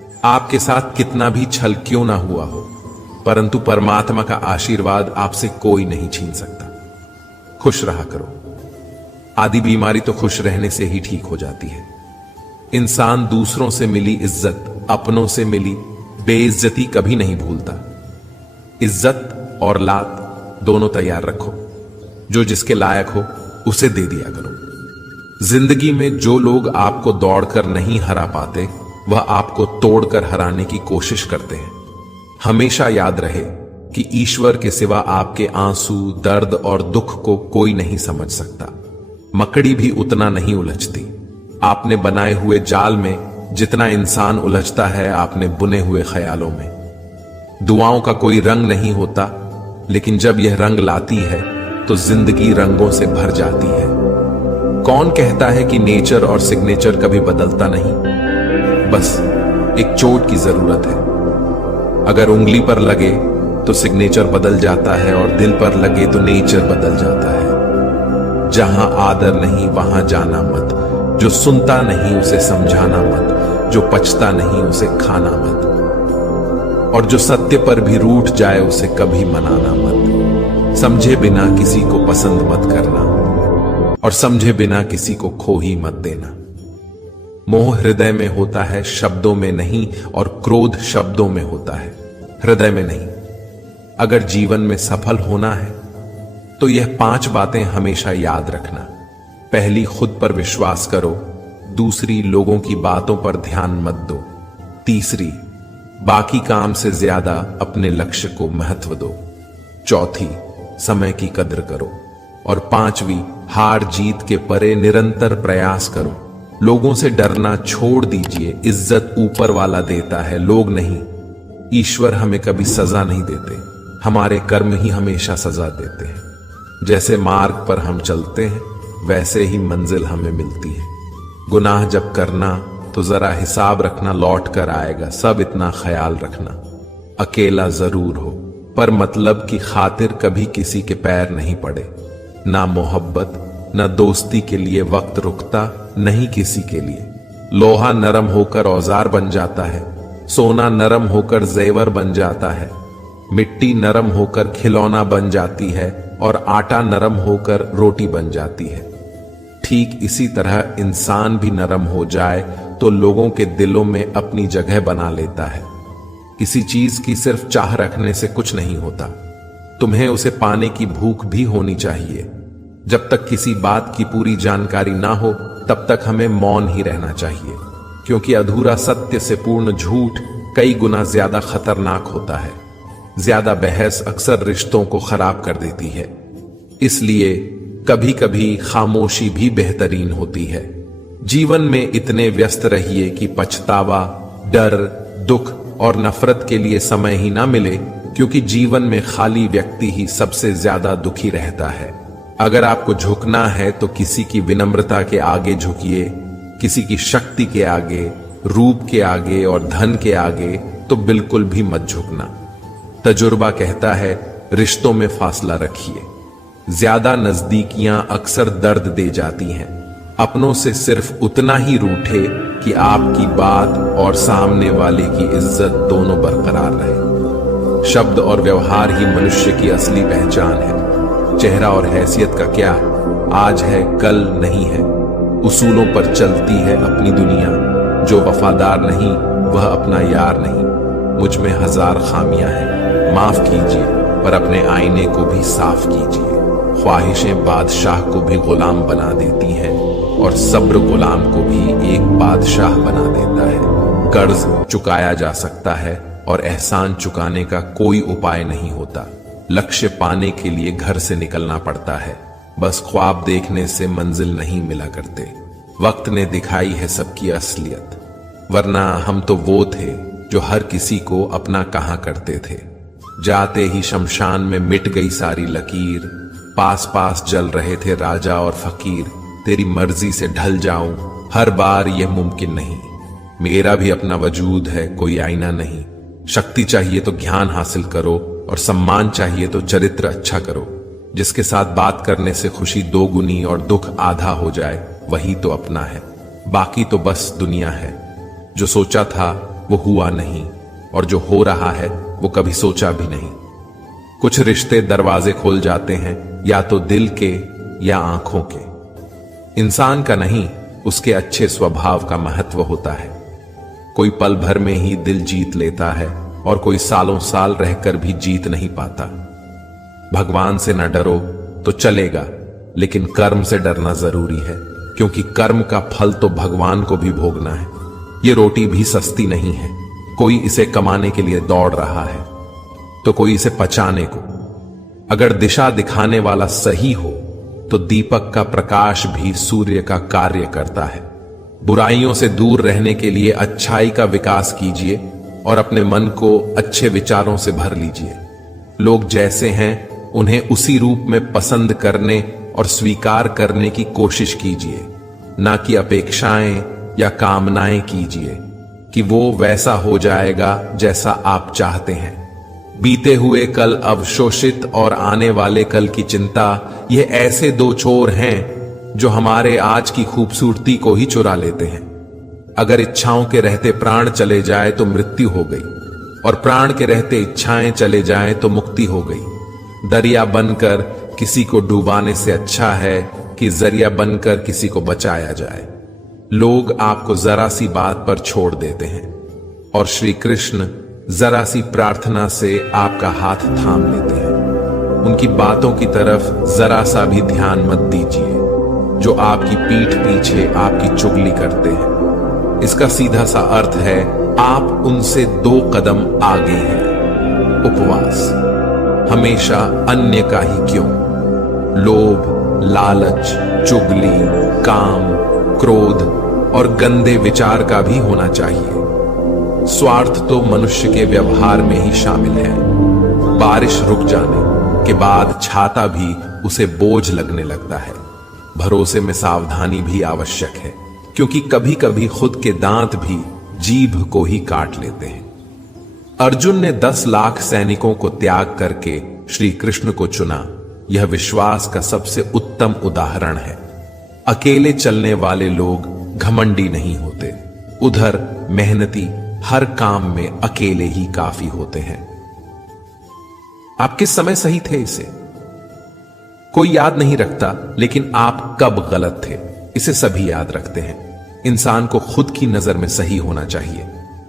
आपके साथ कितना भी छल क्यों ना हुआ हो, परंतु परमात्मा का आशीर्वाद आपसे कोई नहीं छीन सकता। खुश रहा करो। आधी बीमारी तो खुश रहने से ही ठीक हो जाती है। इंसान दूसरों से मिली इज्जत, अपनों से मिली बेइज्जती कभी नहीं भूलता। इज्जत और लात दोनों तैयार रखो। जो जिसके लायक हो उसे दे दिया करो। जिंदगी में जो लोग आपको दौड़कर नहीं हरा पाते, वह आपको तोड़कर हराने की कोशिश करते हैं। हमेशा याद रहे कि ईश्वर के सिवा आपके आंसू, दर्द और दुख को कोई नहीं समझ सकता। मकड़ी भी उतना नहीं उलझती। आपने बनाए हुए जाल में जितना इंसान उलझता है, आपने बुने हुए ख्यालों में। दुआओं का कोई रंग नहीं होता, लेकिन जब यह रंग लाती है तो जिंदगी रंगों से भर जाती है। कौन कहता है कि नेचर और सिग्नेचर कभी बदलता नहीं? बस एक चोट की जरूरत है। अगर उंगली पर लगे तो सिग्नेचर बदल जाता है, और दिल पर लगे तो नेचर बदल जाता है। जहां आदर नहीं वहां जाना मत। जो सुनता नहीं उसे समझाना मत। जो पचता नहीं उसे खाना मत। और जो सत्य पर भी रूठ जाए उसे कभी मनाना मत। समझे बिना किसी को पसंद मत करना, और समझे बिना किसी को खो ही मत देना। मोह हृदय में होता है, शब्दों में नहीं, और क्रोध शब्दों में होता है, हृदय में नहीं। अगर जीवन में सफल होना है तो यह 5 बातें हमेशा याद रखना। पहली, खुद पर विश्वास करो। दूसरी, लोगों की बातों पर ध्यान मत दो। तीसरी, बाकी काम से ज्यादा अपने लक्ष्य को महत्व दो। चौथी, समय की कदर करो। और 5वीं, हार जीत के परे निरंतर प्रयास करो। लोगों से डरना छोड़ दीजिए। इज्जत ऊपर वाला देता है, लोग नहीं। ईश्वर हमें कभी सजा नहीं देते, हमारे कर्म ही हमेशा सजा देते हैं। जैसे मार्ग पर हम चलते हैं, वैसे ही मंजिल हमें मिलती है। गुनाह जब करना तो जरा हिसाब रखना, लौट कर आएगा, सब इतना ख्याल रखना। अकेला जरूर हो, पर मतलब की खातिर कभी किसी के पैर नहीं पड़े। ना मोहब्बत ना दोस्ती के लिए वक्त रुकता नहीं किसी के लिए। लोहा नरम होकर औजार बन जाता है, सोना नरम होकर जेवर बन जाता है, मिट्टी नरम होकर खिलौना बन जाती है, और आटा नरम होकर रोटी बन जाती है। ठीक इसी तरह इंसान भी नरम हो जाए तो लोगों के दिलों में अपनी जगह बना लेता है। किसी चीज की सिर्फ चाह रखने से कुछ नहीं होता, तुम्हें उसे पाने की भूख भी होनी चाहिए। जब तक किसी बात की पूरी जानकारी ना हो, तब तक हमें मौन ही रहना चाहिए, क्योंकि अधूरा सत्य से पूर्ण झूठ कई गुना ज्यादा खतरनाक होता है। ज्यादा बहस अक्सर रिश्तों को खराब कर देती है। इसलिए कभी कभी खामोशी भी बेहतरीन होती है। जीवन में इतने व्यस्त रहिए कि पछतावा, डर, दुख और नफरत के लिए समय ही ना मिले, क्योंकि जीवन में खाली व्यक्ति ही सबसे ज्यादा दुखी रहता है। अगर आपको झुकना है तो किसी की विनम्रता के आगे झुकिए, किसी की शक्ति के आगे, रूप के आगे और धन के आगे तो बिल्कुल भी मत झुकना। तजुर्बा कहता है, रिश्तों में फासला रखिए। ज्यादा नजदीकियां अक्सर दर्द दे जाती हैं। अपनों से सिर्फ उतना ही रूठे कि आपकी बात और सामने वाले की इज्जत दोनों बरकरार रहे। शब्द और व्यवहार ही मनुष्य की असली पहचान है। चेहरा और हैसियत का क्या, आज है कल नहीं है। उसूलों पर चलती है अपनी दुनिया। जो वफादार नहीं वह अपना यार नहीं। मुझ में 1000 खामियां हैं, माफ कीजिए, पर अपने आईने को भी साफ कीजिए। ख्वाहिशें बादशाह को भी गुलाम बना देती हैं, और सब्र गुलाम को भी एक बादशाह बना देता है। कर्ज चुकाया जा सकता है, और एहसान चुकाने का कोई उपाय नहीं होता। लक्ष्य पाने के लिए घर से निकलना पड़ता है, बस ख्वाब देखने से मंजिल नहीं मिला करते। वक्त ने दिखाई है सबकी असलियत, वरना हम तो वो थे जो हर किसी को अपना कहा करते थे। जाते ही शमशान में मिट गई सारी लकीर। पास पास जल रहे थे राजा और फकीर। तेरी मर्जी से ढल जाऊं हर बार यह मुमकिन नहीं। मेरा भी अपना वजूद है, कोई आईना नहीं। शक्ति चाहिए तो ज्ञान हासिल करो, और सम्मान चाहिए तो चरित्र अच्छा करो। जिसके साथ बात करने से खुशी 2 गुनी और दुख आधा हो जाए, वही तो अपना है। बाकी तो बस दुनिया है। जो सोचा था वो हुआ नहीं, और जो हो रहा है वो कभी सोचा भी नहीं। कुछ रिश्ते दरवाजे खोल जाते हैं, या तो दिल के या आंखों के। इंसान का नहीं, उसके अच्छे स्वभाव का महत्व होता है। कोई पल भर में ही दिल जीत लेता है, और कोई सालों साल रहकर भी जीत नहीं पाता। भगवान से न डरो तो चलेगा, लेकिन कर्म से डरना जरूरी है, क्योंकि कर्म का फल तो भगवान को भी भोगना है। ये रोटी भी सस्ती नहीं है, कोई इसे कमाने के लिए दौड़ रहा है तो कोई इसे पचाने को। अगर दिशा दिखाने वाला सही हो तो दीपक का प्रकाश भी सूर्य का कार्य करता है। बुराइयों से दूर रहने के लिए अच्छाई का विकास कीजिए और अपने मन को अच्छे विचारों से भर लीजिए। लोग जैसे हैं उन्हें उसी रूप में पसंद करने और स्वीकार करने की कोशिश कीजिए, ना कि अपेक्षाएं या कामनाएं कीजिए कि वो वैसा हो जाएगा जैसा आप चाहते हैं। बीते हुए कल अवशोषित और आने वाले कल की चिंता, ये ऐसे दो चोर हैं जो हमारे आज की खूबसूरती को ही चुरा लेते हैं। अगर इच्छाओं के रहते प्राण चले जाए तो मृत्यु हो गई, और प्राण के रहते इच्छाएं चले जाए तो मुक्ति हो गई। दरिया बनकर किसी को डुबाने से अच्छा है कि जरिया बनकर किसी को बचाया जाए। लोग आपको जरा सी बात पर छोड़ देते हैं, और श्री कृष्ण जरा सी प्रार्थना से आपका हाथ थाम लेते हैं। उनकी बातों की तरफ जरा सा भी ध्यान मत दीजिए, जो आपकी पीठ पीछे आपकी चुगली करते हैं। इसका सीधा सा अर्थ है, आप उनसे 2 कदम आगे हैं। उपवास। हमेशा अन्य का ही क्यों? लोभ, लालच, चुगली, काम, क्रोध और गंदे विचार का भी होना चाहिए। स्वार्थ तो मनुष्य के व्यवहार में ही शामिल है। बारिश रुक जाने के बाद छाता भी उसे बोझ लगने लगता है। भरोसे में सावधानी भी आवश्यक है, क्योंकि कभी कभी खुद के दांत भी जीभ को ही काट लेते हैं। अर्जुन ने 10 लाख सैनिकों को त्याग करके श्री कृष्ण को चुना। यह विश्वास का सबसे उत्तम उदाहरण है। अकेले चलने वाले लोग घमंडी नहीं होते। उधर मेहनती हर काम में अकेले ही काफी होते हैं। आप किस समय सही थे इसे कोई याद नहीं रखता, लेकिन आप कब गलत थे इसे सभी याद रखते हैं। इंसान को खुद की नजर में सही होना चाहिए।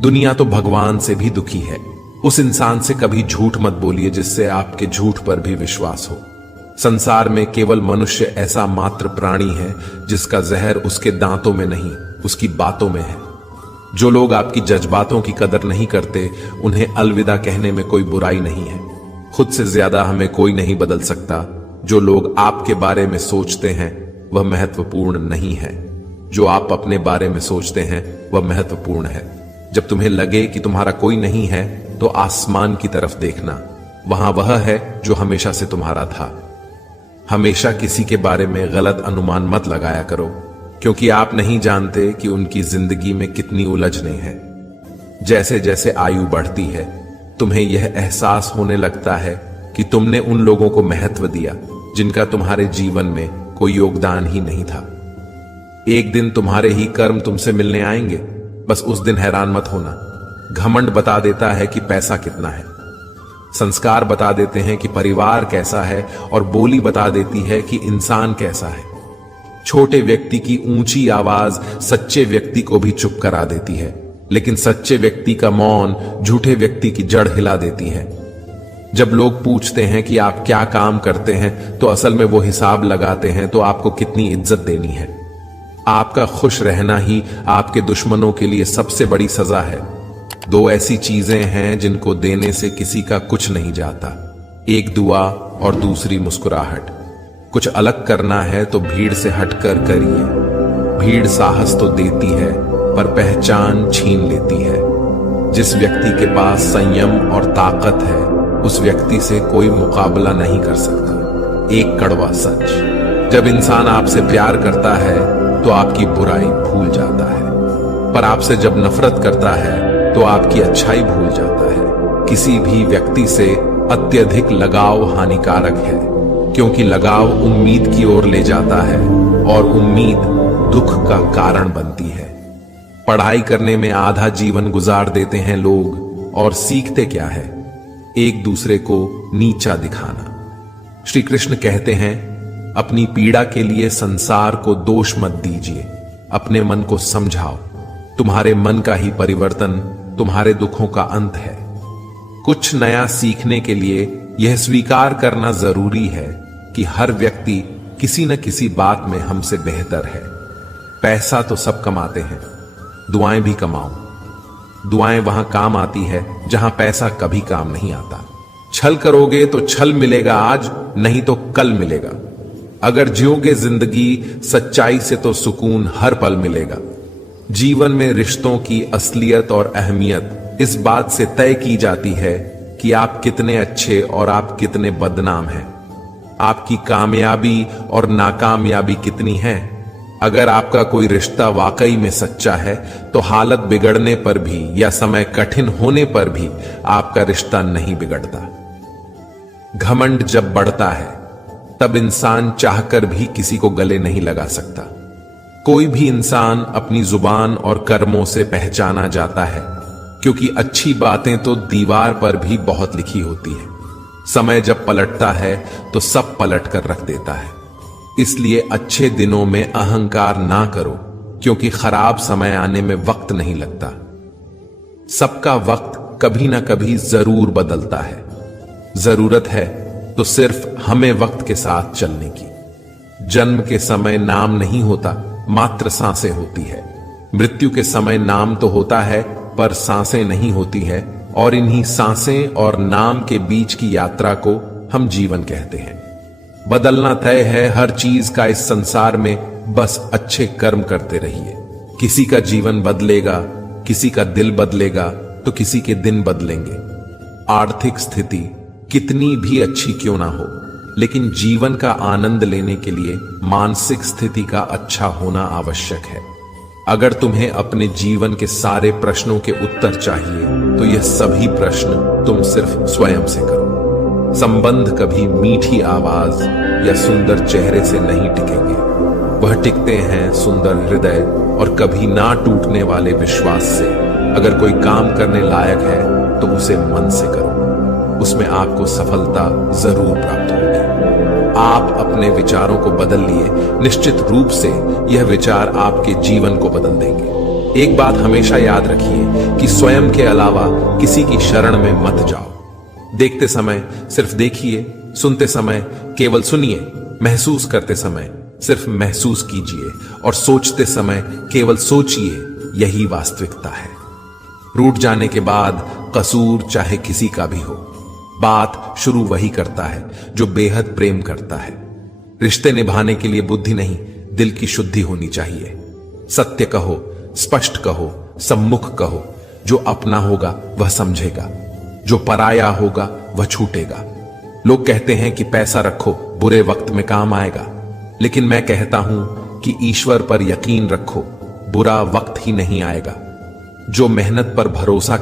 दुनिया तो भगवान से भी दुखी है। उस इंसान से कभी झूठ मत बोलिए जिससे आपके झूठ पर भी विश्वास हो। संसार में केवल मनुष्य ऐसा मात्र प्राणी है जिसका जहर उसके दांतों में नहीं, उसकी बातों में है। जो लोग आपकी जज्बातों की कदर नहीं करते, उन्हें अलविदा कहने में कोई बुराई नहीं है। खुद से ज्यादा हमें कोई नहीं बदल सकता। जो लोग आपके बारे में सोचते हैं वह महत्वपूर्ण नहीं है। जो आप अपने बारे में सोचते हैं वह महत्वपूर्ण है। जब तुम्हें लगे कि तुम्हारा कोई नहीं है तो आसमान की तरफ देखना, वहां वह है जो हमेशा से तुम्हारा था। हमेशा किसी के बारे में गलत अनुमान मत लगाया करो, क्योंकि आप नहीं जानते कि उनकी जिंदगी में कितनी उलझनें हैं। जैसे जैसे आयु बढ़ती है, तुम्हें यह एहसास होने लगता है कि तुमने उन लोगों को महत्व दिया जिनका तुम्हारे जीवन में कोई योगदान ही नहीं था। एक दिन तुम्हारे ही कर्म तुमसे मिलने आएंगे, बस उस दिन हैरान मत होना। घमंड बता देता है कि पैसा कितना है, संस्कार बता देते हैं कि परिवार कैसा है, और बोली बता देती है कि इंसान कैसा है। छोटे व्यक्ति की ऊंची आवाज सच्चे व्यक्ति को भी चुप करा देती है, लेकिन सच्चे व्यक्ति का मौन झूठे व्यक्ति की जड़ हिला देती है। जब लोग पूछते हैं कि आप क्या काम करते हैं, तो असल में वो हिसाब लगाते हैं तो आपको कितनी इज्जत देनी है। आपका खुश रहना ही आपके दुश्मनों के लिए सबसे बड़ी सजा है। 2 ऐसी चीजें हैं जिनको देने से किसी का कुछ नहीं जाता, एक दुआ और दूसरी मुस्कुराहट। कुछ अलग करना है तो भीड़ से हटकर करिए। भीड़ साहस तो देती है पर पहचान छीन लेती है। जिस व्यक्ति के पास संयम और ताकत है, उस व्यक्ति से कोई मुकाबला नहीं कर सकता। एक कड़वा सच, जब इंसान आपसे प्यार करता है तो आपकी बुराई भूल जाता है, पर आपसे जब नफरत करता है तो आपकी अच्छाई भूल जाता है। किसी भी व्यक्ति से अत्यधिक लगाव हानिकारक है, क्योंकि लगाव उम्मीद की ओर ले जाता है और उम्मीद दुख का कारण बनती है। पढ़ाई करने में आधा जीवन गुजार देते हैं लोग और सीखते क्या है? एक दूसरे को नीचा दिखाना। श्री कृष्ण कहते हैं, अपनी पीड़ा के लिए संसार को दोष मत दीजिए, अपने मन को समझाओ। तुम्हारे मन का ही परिवर्तन तुम्हारे दुखों का अंत है। कुछ नया सीखने के लिए यह स्वीकार करना जरूरी है कि हर व्यक्ति किसी न किसी बात में हमसे बेहतर है। पैसा तो सब कमाते हैं, दुआएं भी कमाओ। दुआएं वहां काम आती है जहां पैसा कभी काम नहीं आता। छल करोगे तो छल मिलेगा आज, नहीं तो कल मिलेगा। अगर जियोगे जिंदगी सच्चाई से तो सुकून हर पल मिलेगा। जीवन में रिश्तों की असलियत और अहमियत इस बात से तय की जाती है कि आप कितने अच्छे और आप कितने बदनाम हैं। आपकी कामयाबी और नाकामयाबी कितनी है। अगर आपका कोई रिश्ता वाकई में सच्चा है तो हालत बिगड़ने पर भी या समय कठिन होने पर भी आपका रिश्ता नहीं बिगड़ता। घमंड जब बढ़ता है तब इंसान चाहकर भी किसी को गले नहीं लगा सकता। कोई भी इंसान अपनी जुबान और कर्मों से पहचाना जाता है, क्योंकि अच्छी बातें तो दीवार पर भी बहुत लिखी होती है। समय जब पलटता है तो सब पलट कर रख देता है। इसलिए अच्छे दिनों में अहंकार ना करो, क्योंकि खराब समय आने में वक्त नहीं लगता। सबका वक्त कभी ना कभी जरूर बदलता है। जरूरत है तो सिर्फ हमें वक्त के साथ चलने की। जन्म के समय नाम नहीं होता, मात्र सांसें होती है। मृत्यु के समय नाम तो होता है पर सांसें नहीं होती है, और इन्हीं सांसें और नाम के बीच की यात्रा को हम जीवन कहते हैं। बदलना तय है हर चीज का इस संसार में, बस अच्छे कर्म करते रहिए। किसी का जीवन बदलेगा, किसी का दिल बदलेगा तो किसी के दिन बदलेंगे। आर्थिक स्थिति कितनी भी अच्छी क्यों ना हो, लेकिन जीवन का आनंद लेने के लिए मानसिक स्थिति का अच्छा होना आवश्यक है। अगर तुम्हें अपने जीवन के सारे प्रश्नों के उत्तर चाहिए तो यह सभी प्रश्न तुम सिर्फ स्वयं से करो। संबंध कभी मीठी आवाज या सुंदर चेहरे से नहीं टिकेंगे, वह टिकते हैं सुंदर हृदय और कभी ना टूटने वाले विश्वास से। अगर कोई काम करने लायक है तो उसे मन से करो, उसमें आपको सफलता जरूर प्राप्त होगी। आप अपने विचारों को बदल लिए, निश्चित रूप से यह विचार आपके जीवन को बदल देंगे। एक बात हमेशा याद रखिए कि स्वयं के अलावा किसी की शरण में मत जाओ। देखते समय सिर्फ देखिए, सुनते समय केवल सुनिए, महसूस करते समय सिर्फ महसूस कीजिए और सोचते समय केवल सोचिए। यही वास्तविकता है। रूठ जाने के बाद कसूर चाहे किसी का भी हो, बात शुरू वही करता है जो बेहद प्रेम करता है। रिश्ते निभाने के लिए बुद्धि नहीं, दिल की शुद्धि होनी चाहिए। सत्य कहो, स्पष्ट कहो, सम्मुख कहो। जो अपना होगा वह समझेगा, जो पराया होगा वह छूटेगा। लोग कहते हैं कि पैसा रखो, बुरे वक्त में काम आएगा, लेकिन मैं कहता हूं कि ईश्वर पर यकीन रखो, बुरा वक्त ही नहीं आएगा। जो मेहनत पर भरोसा